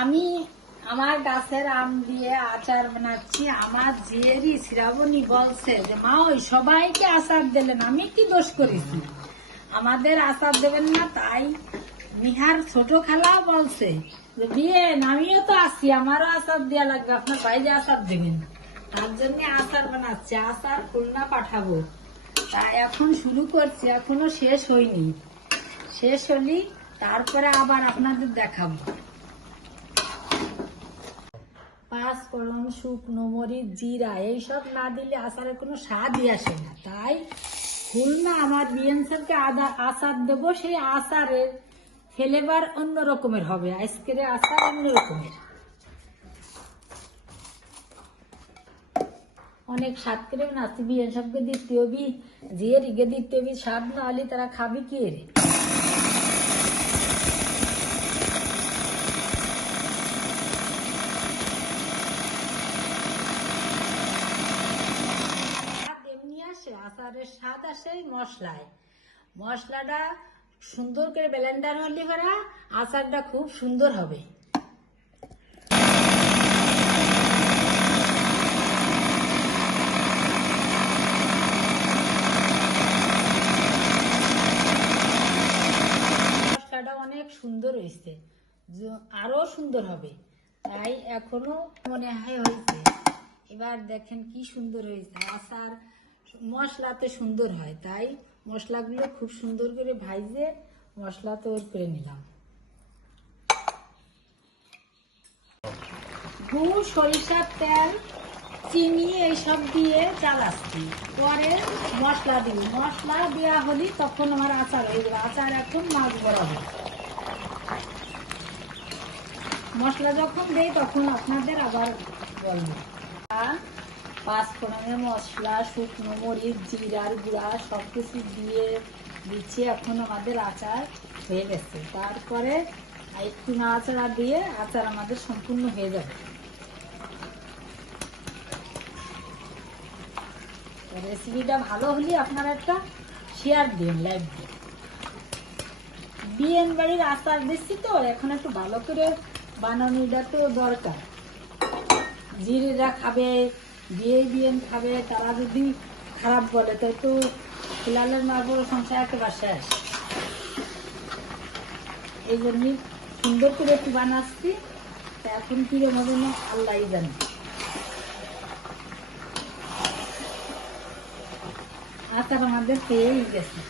আমি আমার গাছের আম দিয়ে আচার বানাচ্ছি। আমার ঝিয়েরি শ্রাবণী বলছে যে মা ওই সবাইকে আচার দিলেন, আমি কি দোষ করেছি, আমাদের আচার দেবেন না? তাই নিহার ছোট খালা বলছে যে বিয়ে আমিও তো আসছি, আমারও আচার দেওয়া লাগবে, আপনার বাইরে আচার দেবেন। তার জন্য আচার বানাচ্ছি, আচার খুলনা পাঠাবো। তাই এখন শুরু করছি, এখনো শেষ হয়নি। শেষ হলি তারপরে আবার আপনাদের দেখাবো। পাঁচফোড়ন, শুকনো মরিচ, জিরা এইসব না দিলে আচারের কোনো স্বাদই আসে না। তাই খুলনা আমার বিএনসিকে আচার দেবো, সেই আচারের ফ্লেভার অন্য রকমের হবে, আজকের আচার অন্য রকমের, অনেক স্বাদ করে নাচি। বিএনসবকে দিতে হবি, জিয়ে রিগে দিতে হবি, স্বাদ না হলে তারা খাবি কি রে। আচারের স্বাদ আসে মশলায়, মশলাটা সুন্দর করে ব্লেন্ডার হলে ভরা আচারটা খুব সুন্দর হবে। মশলাটা অনেক সুন্দর হয়েছে, আরো সুন্দর হবে। তাই এখনো মনে হয় হয়েছে। এবার দেখেন কি সুন্দর হয়েছে আচার। মশলাতে সুন্দর হয়, তাই মশলাগুলো খুব সুন্দর করে ভাইজে মশলা তৈরি করে নিলাম। গুড়, সরিষার তেল, চিনি এইসব দিয়ে চালাচ্ছি, পরে মশলা দিব। মশলা দেওয়া হলে তখন আমার আচার হয়ে যাবে। আচার এখন মাছ বরাবর মশলা যখন দেই তখন আপনাদের আবার বলবো। পাঁচফোড়নের মশলা, শুকনো মরিচ, জিরার গুঁড়া সবকিছু দিয়ে দিচ্ছি। এখন আমাদের আচার হয়ে গেছে। তারপরে একটু নাড়াচাড়া দিয়ে আচার আমাদের সম্পূর্ণ হয়ে যাবে। রেসিপিটা ভালো হলে আপনারা একটা শেয়ার দিন, লাইক দিন। বিয়েন বাড়ির আচার দিচ্ছি তো, এখন একটু ভালো করে বানানোটা তো দরকার। জিরেরা খাবে, বিয়েন খাবে, তারা যদি খারাপ বলে তো একটু ফিলালের মারবো সংসার একেবারে শেষ। এই জন্যই সুন্দর করে একটু বানাচ্ছি। এখন কিরম হবে না আল্লাহ জানে। আচার আমাদের পেয়েই গেছে।